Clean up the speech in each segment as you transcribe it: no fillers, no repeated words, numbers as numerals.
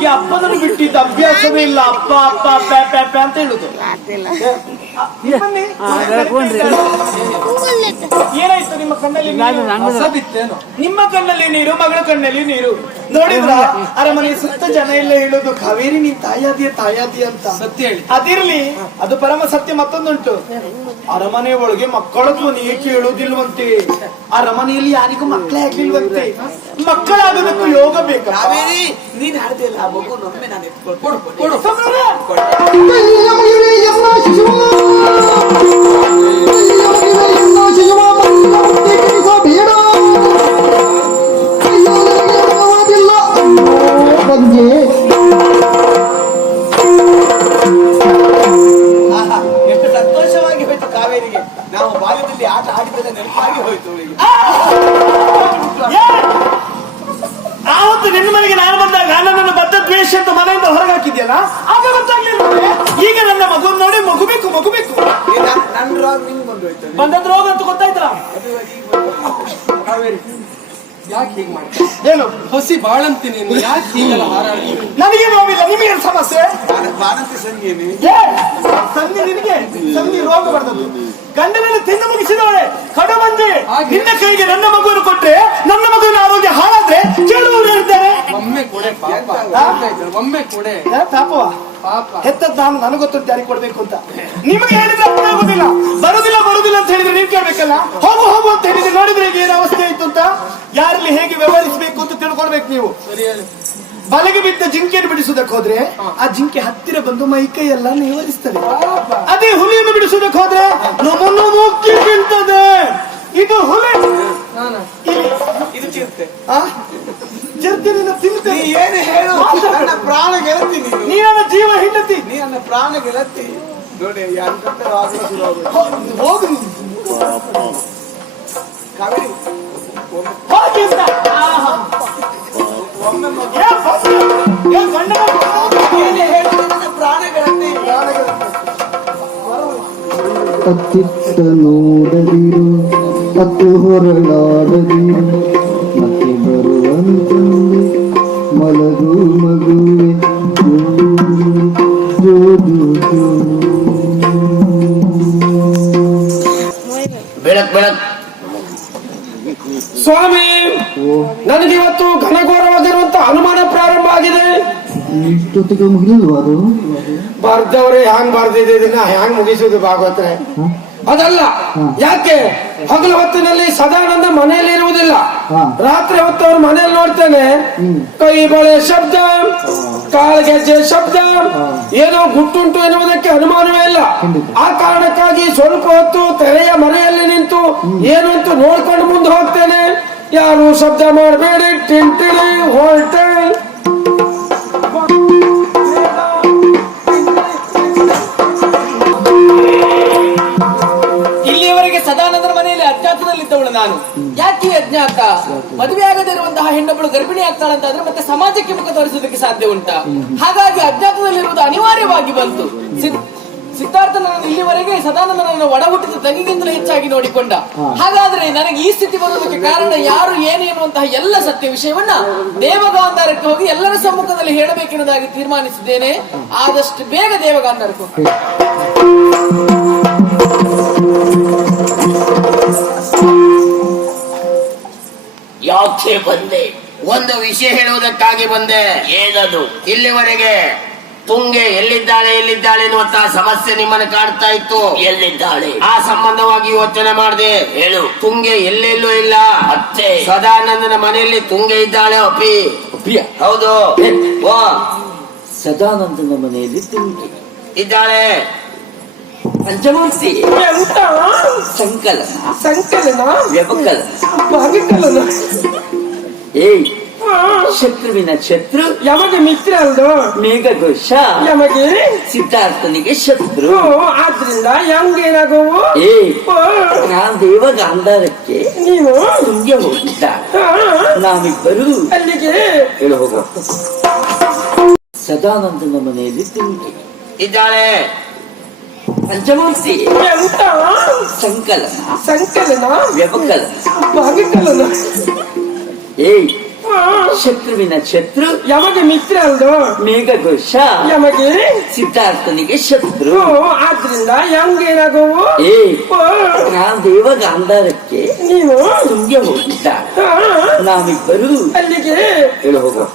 ಅವಳಿಗೆ ಅಪ್ಪನನ್ನು ಬಿಟ್ಟಿದ್ದ ಅಭ್ಯಾಸವೇ ಇಲ್ಲ. ಅಪ್ಪ ಅಪ್ಪ ಪ್ಯಾಪ ಅಂತ ಹೇಳುದು. ಏನಾಯ್ತು ನಿಮ್ಮ ಕಣ್ಣಲ್ಲಿ? ನಿಮ್ಮ ಕಣ್ಣಲ್ಲಿ ನೀರು, ಮಗಳ ಕಣ್ಣಲ್ಲಿ ನೀರು. ನೋಡಿದ್ರ ಅರಮನೆ ಸುತ್ತ ಜನ ಎಲ್ಲ ಹೇಳುದು, ಕಾವೇರಿ ನೀ ತಾಯಾದಿ ಅಂತ. ಸತ್ಯ ಹೇಳಿ ಅದಿರ್ಲಿ, ಅದು ಪರಮ ಸತ್ಯ. ಮತ್ತೊಂದುಂಟು, ಅರಮನೆ ಒಳಗೆ ಮಕ್ಕಳ ಧ್ವನಿ ಏಕೆ ಹೇಳುವುದಿಲ್ವಂತೆ. ಅರಮನೆಯಲ್ಲಿ ಯಾರಿಗೂ ಮಕ್ಕಳೇ ಆಗ್ಲಿಲ್ವಂತೆ. ಮಕ್ಕಳಾಗೋದಕ್ಕೂ ಯೋಗ ಬೇಕು. ಕಾವೇರಿ ನೀನ್ ಹಾಡ್ತಿಲ್ಲ, ಆ ಮಗು ನೊಮ್ಮೆ ನಾನು ಎತ್ಕೊಳ್ತೀನಿ. ಎಷ್ಟು ಸಂತೋಷವಾಗಿ ಹೋಯ್ತು ಕಾವೇರಿಗೆ. ನಾವು ಬಾಲ್ಯದಲ್ಲಿ ಆಟ ಆಡಿದ್ದೆಲ್ಲ ನೆನಪಾಗಿ ಹೋಯ್ತು. ಆವತ್ತು ನಿನ್ನ ಮನೆಗೆ ನಾನು ಬಂದಾಗ ನನ್ನನ್ನು ಬದ್ಧ ದ್ವೇಷ ಅಂತ ಮನೆಯಿಂದ ಹೊರಗೆ ಹಾಕಿದ್ಯಲ್ಲ, ಆಗ ಗೊತ್ತಾಗ್ಲಿಲ್ಲ. ಈಗ ನನ್ನ ಮಗು ನೋಡಿ ಮಗುಬೇಕು ನನ್ನ ರೋಗ ನಿನ್ ಬಂದದ್ ರೋಗ ಅಂತ ಗೊತ್ತಾಯ್ತಲ್ಲ. ಕಾವೇರಿ ಯಾಕೆ ಹೀಗೆ ಮಾಡ್ತೀನಿ? ಏನು ಹೊಸಿ ಬಾಳಂತೀನಿ, ಯಾಕೆ ಹೀಗೆಲ್ಲ ಹಾರಾಡಿ? ನನಗೆ ನೋವಿಲ್ಲ, ನಿಮಗೆ ಸಮಸ್ಯೆ? ಬಾಳಂತಿ ಸಂಧಿ ನಿನಗೆ ಸಂಧಿ ರೋಗ ಬರ್ತದೆ. ಗಂಡನಲ್ಲಿ ತಿಂದು ಮುಗಿಸಿದವಳೆ ಕಡು ಮಂದಿ. ನಿನ್ನ ಕೈಗೆ ನನ್ನ ಮಗುವನ್ನು ಕೊಟ್ರೆ ನನ್ನ ಮಗುವಿನ ಆರೋಗ್ಯ ಹಾಳಾದ್ರೆ ಕೇಳುವವರು ಇರ್ತಾರೆ. ಒಮ್ಮೆ ಕೊಡೆ ಪಾಪವ ಹೆತ್ತದ್ ನಾನು, ನನಗೆ ಗೊತ್ತುಂಟು ಯಾರಿಗೆ ಕೊಡ್ಬೇಕು ಅಂತ. ನಿಮಗೆ ಹೇಳಿದ್ರೆ ಆಗುದಿಲ್ಲ. ಬರುದಿಲ್ಲ ಅಂತ ಹೇಳಿದ್ರೆ ನೀವು ಕೇಳ್ಬೇಕಲ್ಲ. ಹೋಗು ಅಂತ ಹೇಳಿದ್ರೆ ನೋಡಿದ್ರೆ ಈಗ ಏನು ಅವಸ್ಥೆ ಆಯ್ತು ಅಂತ. ಯಾರಲ್ಲಿ ಹೇಗೆ ವ್ಯವಹರಿಸಬೇಕು ಅಂತ ತಿಳ್ಕೊಳ್ಬೇಕು ನೀವು. ಬಲೆಗೆ ಬಿದ್ದ ಜಿಂಕೆಯನ್ನು ಬಿಡಿಸುವುದಕ್ಕೆ ಹೋದ್ರೆ ಆ ಜಿಂಕೆ ಹತ್ತಿರ ಬಂದು ಮೈಕೈ ಎಲ್ಲ ನೇವರಿಸ್ತದೆ. ಅದೇ ಹುಲಿಯನ್ನು ಬಿಡಿಸುವುದಕ್ಕೆ ಹೋದ್ರೆ ನಮ್ಮನ್ನು ಮುಕ್ಕಿ ಬೀಳ್ತದೆ. ಇದು ಹುಲಿ, ಇದು ಚಿರತೆ. ಚಿರತೆನ ತಿಂತೆ. ಏನು ಹೇಳು? ನನ್ನ ಪ್ರಾಣ ಗೆಳತಿ ನೀ, ನನ್ನ ಜೀವ ಹೆಂಡತಿ, ನೀ ನನ್ನ ಪ್ರಾಣ ಗೆಳತಿ. ನೋಡಿ ಹೋಗು ಕಾವೇರಿ. ಅತ್ತಿತ್ತ ನೋಡದಿರು, ಅತ್ತು ಹೊರಳಾಡದಿರು, ಮತ್ತೆ ಬರುವಂತಂದು ಮಲಗು ಮಗುವೆ ಬೆಳಕ್ ಸ್ವಾಮಿ, ನನಗೆ ಇವತ್ತು ಘನಘೋರವಾಗಿರುವಂತ ಅನುಮಾನ ಪ್ರಾರಂಭ ಆಗಿದೆ. ಇಷ್ಟೊತ್ತಿಗೆ ಮುಗಿಲಿಲ್ವಾ ಅದು? ಬರ್ದವ್ರೆ ಹ್ಯಾಂಗ್ ಬರ್ದಿದೆ, ಇದನ್ನ ಹ್ಯಾಂಗ್ ಮುಗಿಸುದು ಭಾಗವತ್ರೆ? ಅದಲ್ಲ, ಯಾಕೆ ಹಗಲ ಹೊತ್ತಿನಲ್ಲಿ ಸದಾನಂದ ಮನೆಯಲ್ಲಿ ಇರುವುದಿಲ್ಲ. ರಾತ್ರಿ ಹೊತ್ತು ಅವ್ರ ಮನೆಯಲ್ಲಿ ನೋಡ್ತೇನೆ, ಕೈ ಬಳೆ ಶಬ್ದ, ಕಾಲ್ಗೆಜ್ಜೆ ಶಬ್ದ, ಏನೋ ಗುಟ್ಟುಂಟು ಎನ್ನುವುದಕ್ಕೆ ಅನುಮಾನವೇ ಇಲ್ಲ. ಆ ಕಾರಣಕ್ಕಾಗಿ ಸ್ವಲ್ಪ ಹೊತ್ತು ತೆರೆಯ ಮನೆಯಲ್ಲಿ ನಿಂತು ಏನು ಅಂತ ನೋಡ್ಕೊಂಡು ಮುಂದೆ ಹೋಗ್ತೇನೆ. ಯಾರು ಶಬ್ದ ಮಾಡಬೇಡಿ, ಟಿಂಟಿಳಿ ಹೊರಟೆ. ಸದಾನಂದರ ಮನೆಯಲ್ಲಿ ಅಜ್ಞಾತದಲ್ಲಿದ್ದವಳು ನಾನು. ಯಾಕೆ ಅಜ್ಞಾತ? ಮದುವೆ ಆಗದಿರುವಂತಹ ಹೆಣ್ಣೊಬ್ಬಳು ಗರ್ಭಿಣಿ ಆಗ್ತಾಳಂತಾದ್ರೆ ಮತ್ತೆ ಸಮಾಜಕ್ಕೆ ಮುಖ ತೋರಿಸುವುದಕ್ಕೆ ಸಾಧ್ಯ ಉಂಟಾ? ಹಾಗಾಗಿ ಅಜ್ಞಾತದಲ್ಲಿರುವುದು ಅನಿವಾರ್ಯವಾಗಿ ಬಂತು. ಸಿದ್ಧಾರ್ಥನನ್ನು ಇಲ್ಲಿವರೆಗೆ ಸದಾನಂದನನ್ನು ಒಡ ಹುಟ್ಟಿದ ತಂಗಿಗಿಂತಲೂ ಹೆಚ್ಚಾಗಿ ನೋಡಿಕೊಂಡ. ಹಾಗಾದ್ರೆ ನನಗೆ ಈ ಸ್ಥಿತಿ ಬರುವುದಕ್ಕೆ ಕಾರಣ ಯಾರು ಏನು ಎನ್ನುವಂತಹ ಎಲ್ಲ ಸತ್ಯ ವಿಷಯವನ್ನ ದೇವಗಾಂಧಾರಕ್ಕೆ ಹೋಗಿ ಎಲ್ಲರ ಸಮ್ಮುಖದಲ್ಲಿ ಹೇಳಬೇಕೆನ್ನುವುದಾಗಿ ತೀರ್ಮಾನಿಸಿದ್ದೇನೆ. ಆದಷ್ಟು ಬೇಗ ದೇವಗಾಂಧಾರಕ್ಕೆ ಹೋಗಿ. ಯಾಕೆ ಬಂದೆ? ಒಂದು ವಿಷಯ ಹೇಳುವುದಕ್ಕಾಗಿ ಬಂದೆ. ಏನದು? ಇಲ್ಲಿವರೆಗೆ ತುಂಗೆ ಎಲ್ಲಿದ್ದಾಳೆ ಎನ್ನುವಂತಹ ಸಮಸ್ಯೆ ನಿಮ್ಮನ್ನು ಕಾಡ್ತಾ ಇತ್ತು. ಎಲ್ಲಿದ್ದಾಳೆ? ಆ ಸಂಬಂಧವಾಗಿ ಯೋಚನೆ ಮಾಡಿದೆ. ಹೇಳು. ತುಂಗೆ ಎಲ್ಲೆಲ್ಲೂ ಇಲ್ಲ. ಮತ್ತೆ ಸದಾನಂದನ ಮನೆಯಲ್ಲಿ ತುಂಗೆ ಇದ್ದಾಳೆ. ಅಪ್ಪಿಯ ಹೌದು. ಸದಾನಂದನ ಮನೆಯಲ್ಲಿ ತುಂಗೆ ಇದ್ದಾಳೆ. ಪಂಚಮೂರ್ತಿ, ಸಂಕಲನ, ವ್ಯವಕಲನ. ಏಯ್, ಶತ್ರುವಿನ ಶತ್ರು ಯಮಗೆ ಮಿತ್ರ ಅಲ್ದು. ಮೇಘಘೋಷ ಯಮಗೆ ಸಿದ್ಧಾರ್ಥನಿಗೆ ಶತ್ರು. ಆದ್ರಿಂದ ಹೆಂಗೇನಾಗುವು? ನಾನು ದೇವಗಾಂಧಾರಕ್ಕೆ ನೀವು ತುಂಗೆ ಹೋಗಿದ್ದ. ನಾವಿಬ್ಬರು ಅಲ್ಲಿಗೆ ಹೇಳಿ ಹೋಗುವ. ಸದಾನಂದನ ಮನೆಯಲ್ಲಿ ತುಂಗೆ ಇದ್ದಾಳೆ. ಪಂಚಮೂರ್ತಿ, ಸಂಕಲನ, ವ್ಯವಕಲನ. ಏಯ್, ಶತ್ರುವಿನ ಶತ್ರು ಯಮಗೆ ಮಿತ್ರ ಅಲ್ದು ಮೇಘಘೋಷ ಯಮಗೆ ಸಿದ್ಧಾರ್ಥನಿಗೆ ಶತ್ರು. ಆದ್ರಿಂದ ಹೆಂಗೇನಾಗುವು ಏ ನಾ ದೇವ ಗಾಂಧಾರಕ್ಕೆ ನೀನು ತುಂಗೆ ಹೋಗಿದ್ದ. ನಾವಿಬ್ಬರು ಅಲ್ಲಿಗೆ ಹೇಳು ಹೋಗುವ.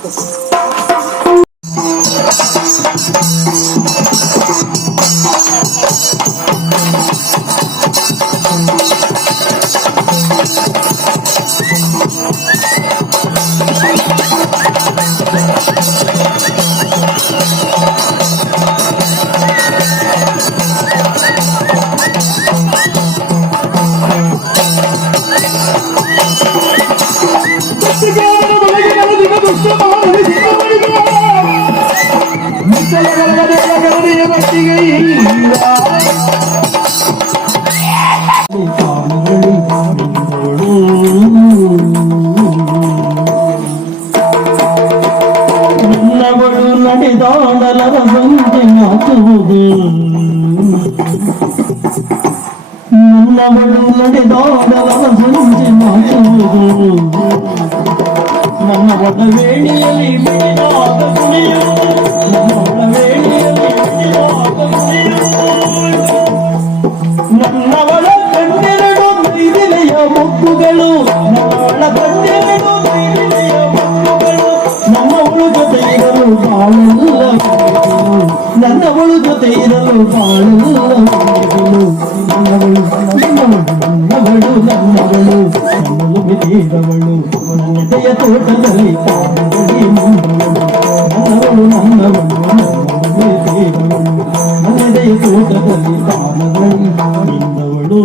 ನನ್ನವಳು ನಡೆದಾಡಲರ ಬಂದೆ ಮಾತುವುದು, ನನ್ನವಳು ನಡೆದಾಡಲರ ಬಂದೆ ಮಾತುವುದು, ನನ್ನ ಒಡ ವೇಣಿಯಲ್ಲಿ ಬಿಡಿದಾದ ಕುಣಿಯುವುದು, ನನ್ನ ಒಡ ವೇಣಿಯಲ್ಲಿ ಬಿಡಿದಾದ ಕುಣಿಯುವುದು, ನನ್ನವಳ ಕಣ್ಣೆರಡು ಮೈದಿಲೆಯ ಮುಕ್ಕುಗಳು, ನನ್ನವಳ ಕಣ್ಣೆರಡು ಮೈದಿಲೆಯ ಮುಕ್ಕುಗಳು, ನನ್ನವಳು ಜೊತೆ ಇರಲು ಬಾಳೆಲ್ಲ ನನ್ನವಳು ಜೊತೆ ಇರಲು ಬಾಳೆಲ್ಲ ನನ್ನವಳು ನನ್ನವಳು ನನ್ನವಳು ನನ್ನಲು ಬಿದ್ದೀರವಳು ನನ್ನೆದೆಯ ತೋಟದಲ್ಲಿ ತಾನಗಡಿ ನನ್ನವಳು ನನ್ನವಳು ನನ್ನಲು ಬಿದ್ದೀರವಳು ನನ್ನೆದೆಯ ತೋಟದಲ್ಲಿ ತಾನಗಡಿ ನಿನ್ನವಳು.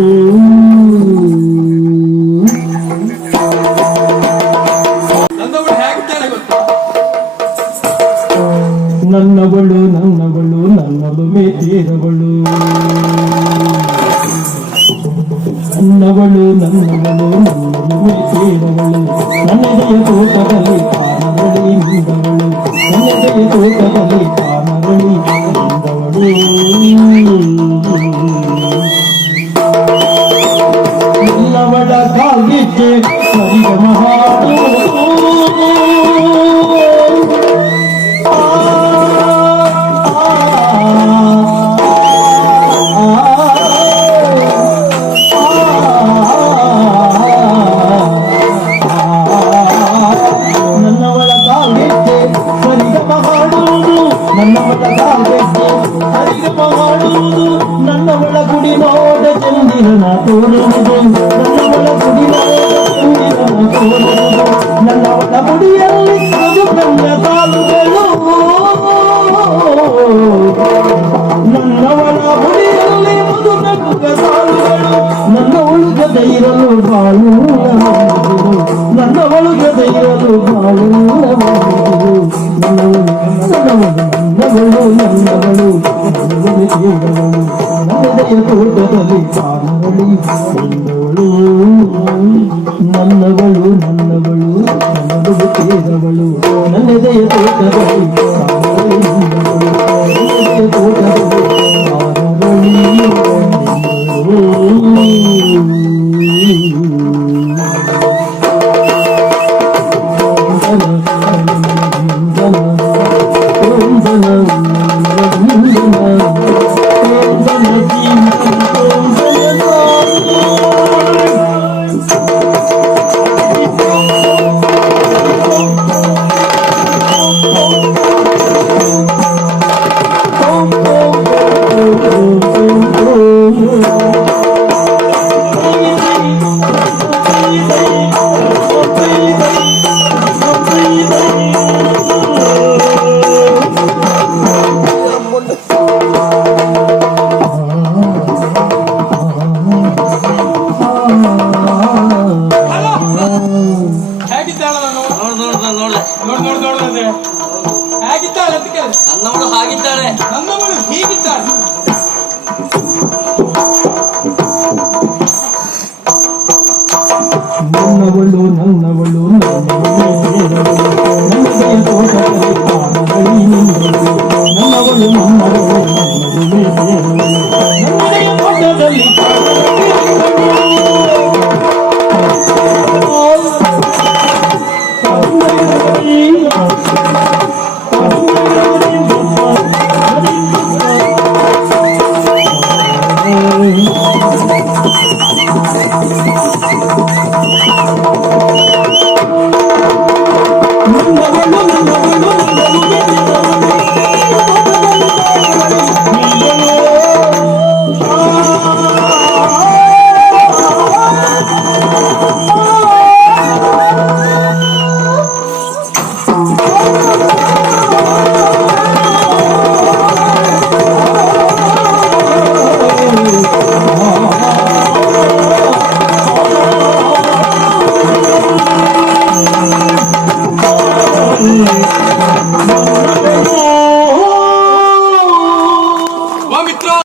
ನನ್ನವಳು ನನ್ನವಳು ನನ್ನಲು ಮೇತೀರವಳು, ನನ್ನವಳು ನನ್ನವಳು ನನ್ನಲು ಮೇತೀರವಳು ನನ್ನೆದೆಯ ತೋಟದಲ್ಲಿ ಕಾನರಳಿ ನಿಂದವಳು, ನನ್ನೆದೆಯ ತೋಟದಲ್ಲಿ ಕಾನರಳಿ ನಿಂದವಳು. ಎಲ್ಲವಳ ಕಾಲ್ಗೆಜ್ಜೆ ಸರಿಗಮ ಹಾಡು, ನನ್ನವಳ ಕಾಲ್ಗೆಜ್ಜೆ ಸರಿಗಮ ಹಾಡುವುದು, ನನ್ನವಳ ಕಾಲ್ಗೆಜ್ಜೆ ಸರಿಗಮ ಹಾಡುವುದು, ನನ್ನವಳ ಗುಡಿ ನೋಡ ಚಂದಿರನ ತೋರುವುದು, ನನ್ನವಳ ಗುಡಿ ನೋಡ ಚಂದಿರನ ತೋರುವುದು, ನನ್ನವಳ ಗುಡಿಯಲ್ಲಿ ಮಧುಕಂಡ ಸಾಲುಗಳು, ನನ್ನವಳ ಗುಡಿಯಲ್ಲಿ ಮಧುಕಂಡ ಸಾಲುಗಳು, ನನ್ನವಳು ಜೊತೆ ಇರಲು ಬಾಳು ನನ್ನವಳು ಜೊತೆ ಇರಲು ಬಾಳು ನನ್ನವಳು ನನ್ನವಳು ನನ್ನವಳು ನನ್ನದೆಯ ತೋಟದಲ್ಲಿ ಕಾನರಳಿ ನಿಂದವಳು, ನನ್ನವಳು ನನ್ನವಳು ನನ್ನದು ತೇರವಳು ನನ್ನೆದೆಯ ತೋಟದಲ್ಲಿ ಕಾನರಳಿ ನಿಂದವಳು, ನನ್ನೆದೆಯ ತೋಟದಲ್ಲಿ ಕಾನರಳಿ ನನ್ನವಳು ಹಾಗಿದ್ದಾಳೆ, ನನ್ನವಳು ಹೀಗಿದ್ದಾಳೆ. ನನ್ನವಳು ನನ್ನವಳು ನನ್ನದೆಯ ತೋಟದಲ್ಲಿ ಕಾನರಳಿ ನಿಂದವಳು, ನನ್ನವಳು ನನ್ನವಳು ನನ್ನದೆಯ ತೋಟದಲ್ಲಿ ಕಾನರಳಿ